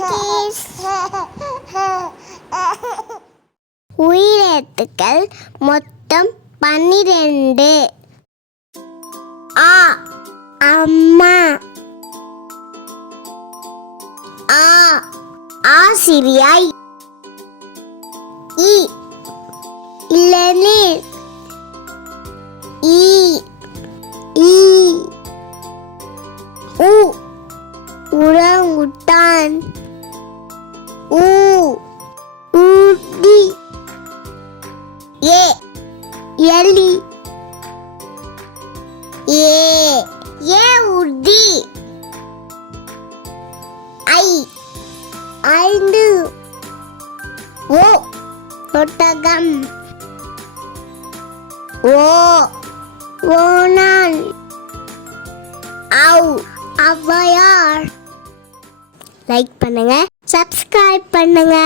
monkeys. உயிரெழுத்துக்கள் மொத்தம் பன்னிரெண்டு. ஆ அம்மா. ஆ ஆசிரியாய். இ இளநீர். ஈ ஈ உ உரங்குட்டான் ஏ. எலி ஏ. ஏ உர்தி ஐ. ஐந்து. ஓ. ஒட்டகம் ஓ. ஓனான் அவ். ஔவையார் லைக் பண்ணுங்க. சப்ஸ்கிரைப் பண்ணுங்க.